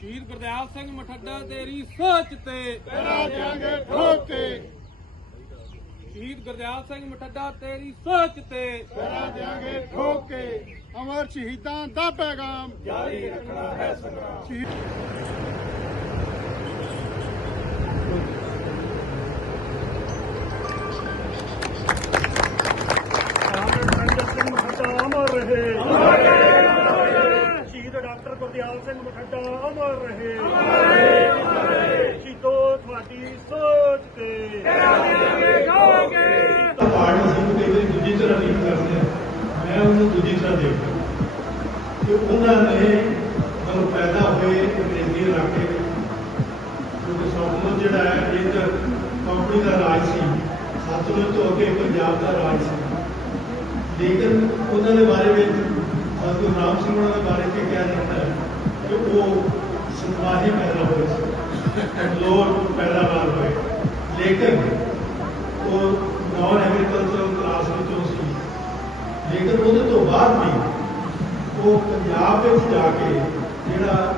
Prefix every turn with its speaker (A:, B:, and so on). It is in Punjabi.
A: ਸ਼ਹੀਦ ਗੁਰਦਿਆਲ ਸਿੰਘ ਮਠੱਡਾ ਤੇਰੀ ਸੋਚ ਤੇ
B: ਕਰਾ ਦਿਆਂਗੇ ਠੋਕੇ।
A: ਸ਼ਹੀਦ ਗੁਰਦਿਆਲ ਸਿੰਘ ਮਠੱਡਾ ਤੇਰੀ ਸੋਚ ਤੇ
B: ਕਰਾ ਦਿਆਂਗੇ ਠੋਕੇ। ਅਮਰ ਸ਼ਹੀਦਾਂ ਦਾ ਪੈਗਾਮ ਜਾਰੀ ਰੱਖਣਾ ਹੈ ਸੰਗਰਾਮ
C: ਗੁਰਦਿਆਲ ਸਿੰਘ ਮਠੱਡਾ ਅਮਰ ਰਹੇ। ਸ਼ਹੀਦੋ ਤੁਹਾਡੀ ਸੋਚ ਤੇ।
D: ਪਾਰਟੀ ਸਿੰਘ ਕਈ ਦੂਜੀ ਤਰ੍ਹਾਂ ਨਹੀਂ ਕਰਦੇ ਮੈਂ ਉਹਨੂੰ ਦੂਜੀ ਤਰ੍ਹਾਂ ਦੇਖਦਾ। ਕਿ ਉਹਨਾਂ ਨੇ ਜਦੋਂ ਪੈਦਾ ਹੋਏ ਅੰਗਰੇਜ਼ੀ ਇਲਾਕੇ ਕਿਉਂਕਿ ਸੌਖਮਤ ਜਿਹੜਾ ਹੈ, ਇਹ ਤਾਂ ਕੰਪਨੀ ਦਾ ਰਾਜ ਸੀ। ਸਤਲੁਜ ਤੋਂ ਅੱਗੇ ਪੰਜਾਬ ਦਾ ਰਾਜ ਸੀ। ਲੇਕਿਨ ਉਹਨਾਂ ਦੇ ਬਾਰੇ ਵਿੱਚ ਸਤਿਗੁਰੂ ਰਾਮ ਸਿੰਘ ਉਹਨਾਂ ਦੇ ਬਾਰੇ ਚ ਕਿਹਾ ਜਾਂਦਾ ਹੈ ਕਿ ਉਹ ਸਿਪਾਹੀ ਪੈਦਾ ਹੋਏ ਸੀ। ਲੋਰ ਪੈਦਾਵਾਰ ਹੋਏ। ਲੇਕਿਨ ਉਹ ਨਾਨ ਐਗਰੀਕਲਚਰਲ ਕਲਾਸ ਵਿੱਚੋਂ ਸੀ। ਲੇਕਿਨ ਉਹਦੇ ਤੋਂ ਬਾਅਦ ਵੀ ਉਹ ਪੰਜਾਬ ਵਿੱਚ ਜਾ ਕੇ ਜਿਹੜਾ